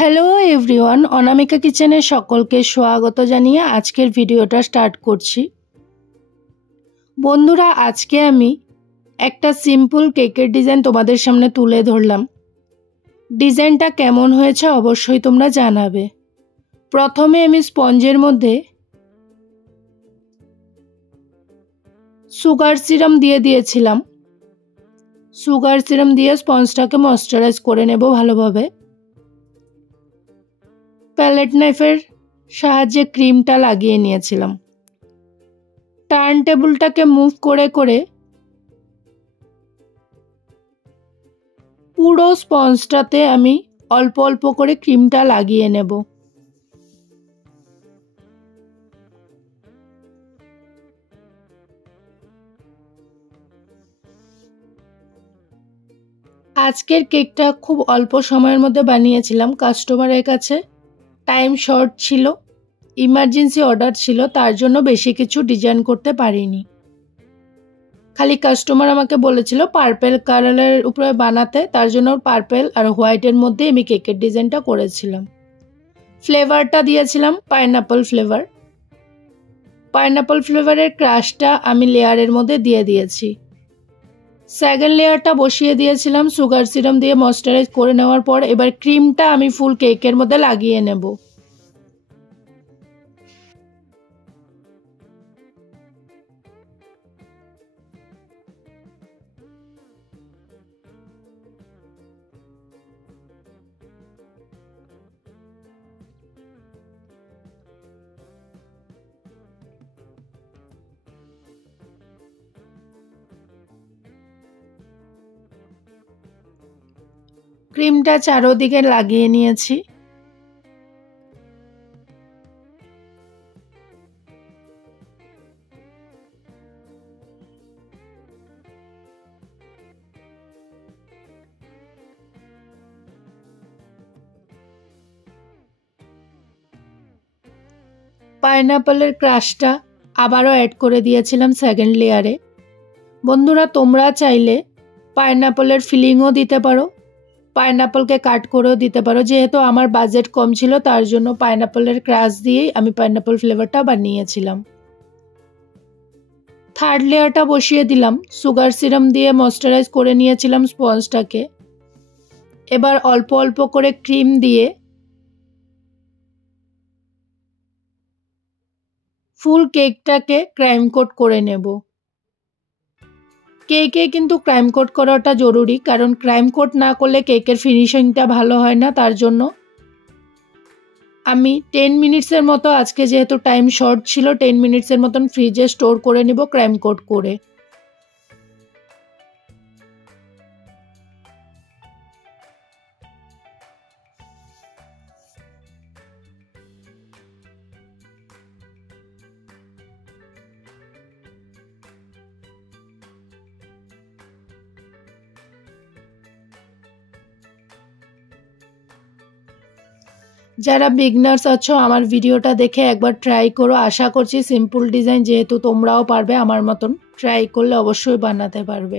Hello everyone, অনামিকা কিচেনে সকলকে স্বাগত জানিয়ে আজকের ভিডিওটা স্টার্ট করছি। বন্ধুরা, আজকে আমি একটা সিম্পল কেকের ডিজাইন তোমাদের সামনে তুলে ধরলাম। ডিজাইনটা কেমন হয়েছে অবশ্যই তোমরা জানাবে। প্রথমে আমি স্পঞ্জের মধ্যে সুগার সিরাম দিয়ে দিয়েছিলাম। সুগার সিরাম দিয়ে স্পঞ্জটাকে ময়েশ্চারাইজ করে নেব ভালোভাবে। প্যালেট নাইফের সাহায্যে ক্রিমটা লাগিয়ে নিয়েছিলাম। টার্ন টেবিলটাকে মুভ করে করে পুরো স্পঞ্জটাতে আমি অল্প অল্প করে ক্রিমটা লাগিয়ে নেব। আজকের কেকটা খুব অল্প সময়ের মধ্যে বানিয়েছিলাম। কাস্টমারের কাছে টাইম শর্ট ছিল, ইমার্জেন্সি অর্ডার ছিল, তার জন্য বেশি কিছু ডিজাইন করতে পারিনি। খালি কাস্টমার আমাকে বলেছিল পার্পেল কালারের উপরে বানাতে, তার জন্য পার্পেল আর হোয়াইটের মধ্যে আমি কেকের ডিজাইনটা করেছিলাম। ফ্লেভারটা দিয়েছিলাম পাইনাপল ফ্লেভার। পাইনাপল ফ্লেভারের ক্রাশটা আমি লেয়ারের মধ্যে দিয়ে দিয়েছি। সেকেন্ড লেয়ারটা বসিয়ে দিয়েছিলাম সুগার সিরাম দিয়ে ময়েশ্চারাইজ করে নেওয়ার পর। এবার ক্রিমটা আমি ফুল কেকের মধ্যে লাগিয়ে নেব। ক্রিমটা চারদিকে লাগিয়ে নিয়েছি। পাইনাপলের ক্রাশটা আবারও অ্যাড করে দিয়েছিলাম সেকেন্ড লেয়ারে। বন্ধুরা, তোমরা চাইলে পাইনাপলের ফিলিংও দিতে পারো, পাইনাপলকে কাট করেও দিতে পারো। যেহেতু আমার বাজেট কম ছিল তার জন্য পাইনাপলের ক্রাশ দিয়েই আমি পাইনাপল ফ্লেভারটা বানিয়েছিলাম। থার্ড লেয়ারটা বসিয়ে দিলাম। সুগার সিরাম দিয়ে ময়েশ্চারাইজ করে নিয়েছিলাম স্পঞ্জটাকে। এবার অল্প অল্প করে ক্রিম দিয়ে ফুল কেকটাকে ক্রাইম কোট করে নেব। কেকে কিন্তু ক্রাইম কোট করাটা জরুরি, কারণ ক্রাইম কোট না করলে কেকের ফিনিশিংটা ভালো হয় না। তার জন্য আমি 10 মিনিটসের মতো, আজকে যেহেতু টাইম শর্ট ছিল, 10 মিনিটসের মতন ফ্রিজে স্টোর করে নিব ক্রাইম কোট করে। যারা বিগনার্স আছো আমার ভিডিওটা দেখে একবার ট্রাই করো। আশা করছি সিম্পল ডিজাইন যেহেতু তোমরাও পারবে আমার মতন, ট্রাই করলে অবশ্যই বানাতে পারবে।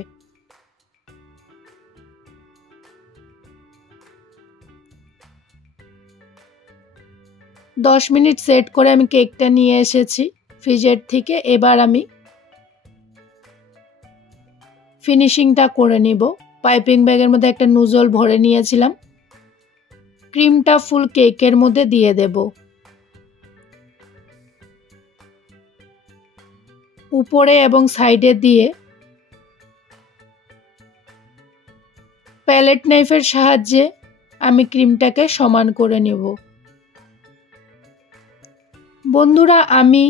দশ মিনিট সেট করে আমি কেকটা নিয়ে এসেছি ফ্রিজের থেকে। এবার আমি ফিনিশিংটা করে নিব। পাইপিং ব্যাগের মধ্যে একটা নুজল ভরে নিয়েছিলাম। ক্রিমটা ফুল কেকের মধ্যে দিয়ে দেব। উপরে এবং সাইডে দিয়ে প্যালেট নাইফের সাহায্যে আমি ক্রিমটাকে সমান করে নেব। বন্ধুরা, আমি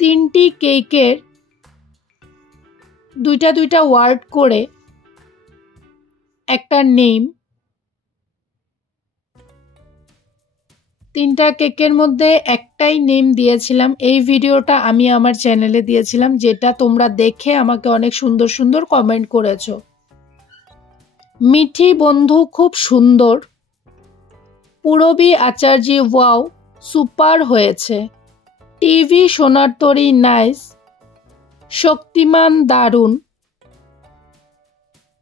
3টি কেকের দুইটা ওয়ার্ড করে একটা নেম, 3টা কেকের মধ্যে একটাই নেম দিয়েছিলাম। এই ভিডিওটা আমি আমার চ্যানেলে দিয়েছিলাম, যেটা তোমরা দেখে আমাকে অনেক সুন্দর সুন্দর কমেন্ট করেছো। মিঠি বন্ধু খুব সুন্দর, পূরবী আচার্যি ওয়াও সুপার হয়েছে, টিভি সোনার তরী নাইস, শক্তিমান দারুণ,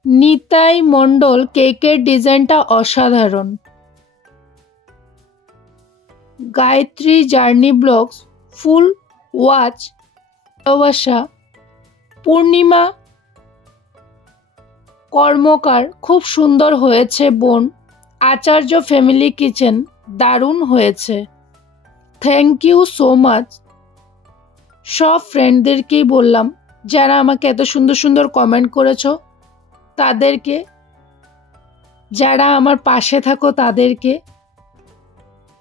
নিতাই মণ্ডল কেকের ডিজাইনটা অসাধারণ। Gayatri journey blogs, full watch, ভালোবাসা, পূর্ণিমা কর্মকার, খুব সুন্দর হয়েছে বোন, আচার্য ফ্যামিলি কিচেন, দারুণ হয়েছে, থ্যাংক ইউ সো মাচ। সব ফ্রেন্ডদেরকেই বললাম যারা আমাকে এত সুন্দর সুন্দর কমেন্ট করেছো তাদেরকে, যারা আমার পাশে থাকো তাদেরকে,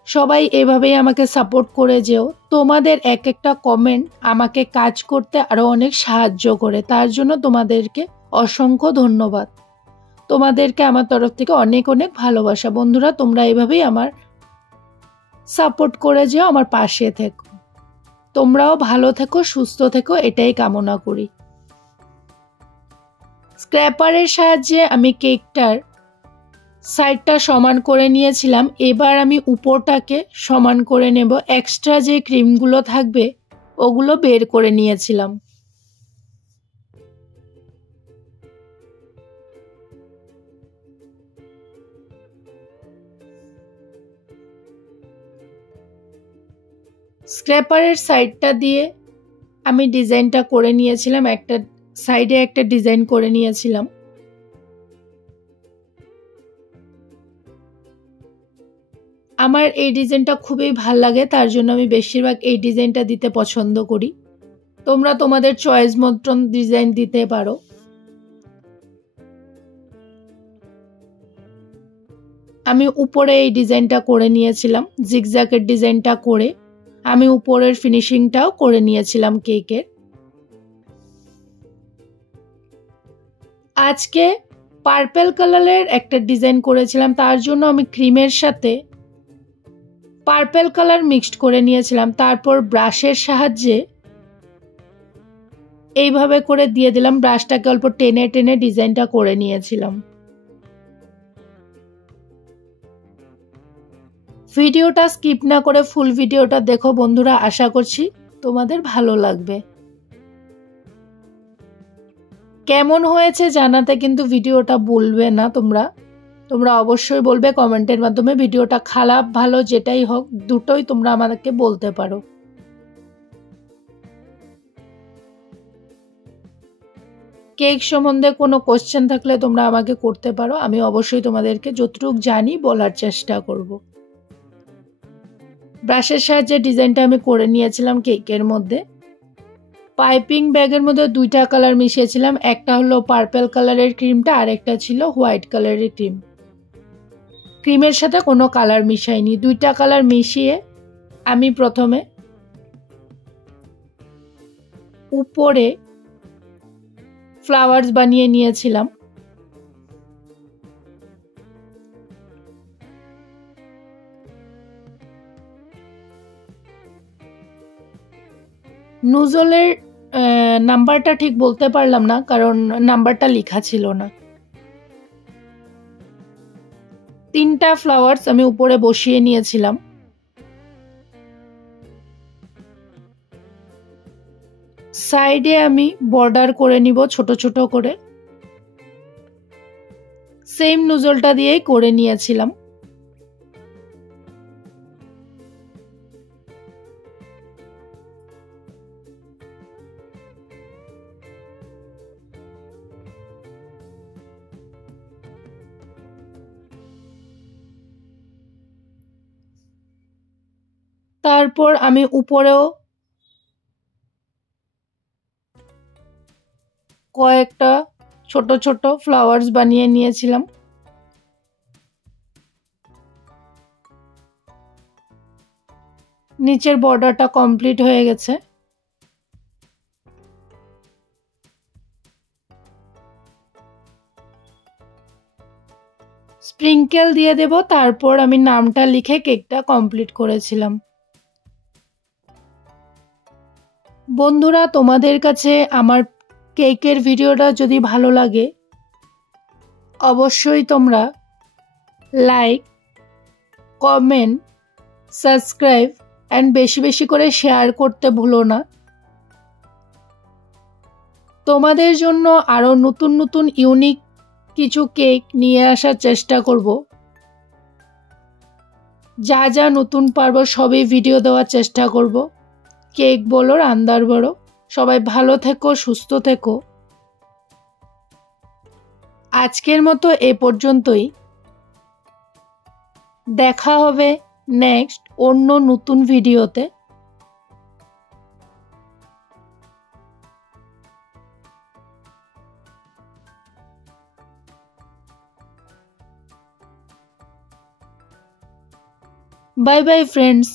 সবাই এভাবেই আমাকে সাপোর্ট করে যেও। তোমাদের এক একটা কমেন্ট আমাকে কাজ করতে আরো অনেক সাহায্য করে, তার জন্য তোমাদেরকে অসংখ্য ধন্যবাদ। তোমাদেরকে আমার তরফ থেকে অনেক অনেক ভালোবাসা। বন্ধুরা, তোমরা এভাবেই আমার সাপোর্ট করে যেও, আমার পাশে থেকো। তোমরাও ভালো থেকো, সুস্থ থেকো, এটাই কামনা করি। স্ক্র্যাপারের সাহায্যে আমি কেকটার সাইডটা সমান করে নিয়েছিলাম। এবার আমি উপরটাকে সমান করে নেব। এক্সট্রা যে ক্রিমগুলো থাকবে ওগুলো বের করে নিয়েছিলাম। স্ক্র্যাপারের সাইডটা দিয়ে আমি ডিজাইনটা করে নিয়েছিলাম, একটা সাইডে একটা ডিজাইন করে নিয়েছিলাম। আমার এই ডিজাইনটা খুবই ভাল লাগে, তার জন্য আমি বেশিরভাগ এই ডিজাইনটা দিতে পছন্দ করি। তোমরা তোমাদের চয়েস মতন ডিজাইন দিতে পারো। আমি উপরে এই ডিজাইনটা করে নিয়েছিলাম, জিগজ্যাগের ডিজাইনটা করে আমি উপরের ফিনিশিংটাও করে নিয়েছিলাম কেকের। আজকে পার্পল কালারের একটা ডিজাইন করেছিলাম, তার জন্য আমি ক্রিমের সাথে পার্পল কালার মিক্সড করে নিয়েছিলাম। তারপর ব্রাশের সাহায্যে এইভাবে করে দিয়ে দিলাম, ব্রাশটাকে অল্প টেনে টেনে ডিজাইনটা করে নিয়েছিলাম। ভিডিওটা স্কিপ না করে ফুল ভিডিওটা দেখো বন্ধুরা, আশা করছি তোমাদের ভালো লাগবে। কেমন হয়েছে জানাতে কিন্তু ভিডিওটা বলবে না, তোমরা অবশ্যই বলবে কমেন্টের মাধ্যমে। ভিডিওটা খারাপ ভালো যেটাই হোক, দুটোই তোমরা আমাদেরকে বলতে পারো। কেক সম্বন্ধে কোনো কোশ্চেন থাকলে তোমরা আমাকে করতে পারো, আমি অবশ্যই তোমাদেরকে যতটুকু জানি বলার চেষ্টা করব। ব্রাশের সাহায্যে ডিজাইনটা আমি করে নিয়েছিলাম কেকের মধ্যে। পাইপিং ব্যাগের মধ্যে দুইটা কালার মিশিয়েছিলাম, একটা হলো পার্পল কালারের ক্রিমটা আর একটা ছিল হোয়াইট কালারের ক্রিম। ক্রিমের সাথে কোনো কালার মিশাইনি, দুইটা কালার মিশিয়ে আমি প্রথমে উপরে ফ্লাওয়ার্স বানিয়ে নিয়েছিলাম। নুজলের নাম্বারটা ঠিক বলতে পারলাম না, কারণ নাম্বারটা লেখা ছিল না। তিনটা ফ্লাওয়ার্স আমি উপরে বসিয়ে নিয়েছিলাম। সাইডে আমি বর্ডার করে নিব ছোট ছোট করে, সেম নুজলটা দিয়েই করে নিয়েছিলাম। তারপর আমি উপরেও কয়েকটা ছোট ছোট ফ্লাওয়ার্স বানিয়ে নিয়েছিলাম। নিচের বর্ডারটা কমপ্লিট হয়ে গেছে। স্প্রিংকেল দিয়ে দেব, তারপর আমি নামটা লিখে কেকটা কমপ্লিট করেছিলাম। বন্ধুরা, তোমাদের কাছে আমার কেকের ভিডিওটা যদি ভালো লাগে অবশ্যই তোমরা লাইক, কমেন্ট, সাবস্ক্রাইব অ্যান্ড বেশি বেশি করে শেয়ার করতে ভুলো না। তোমাদের জন্য আরও নতুন নতুন ইউনিক কিছু কেক নিয়ে আসার চেষ্টা করব। যা যা নতুন পারবো সবই ভিডিও দেওয়ার চেষ্টা করব। কেক বলো রান্নার বড়ো, সবাই ভালো থেকো, সুস্থ থেকো। আজকের মতো এ পর্যন্তই। দেখা হবে নেক্সট অন্য নতুন ভিডিওতে। Bye bye friends.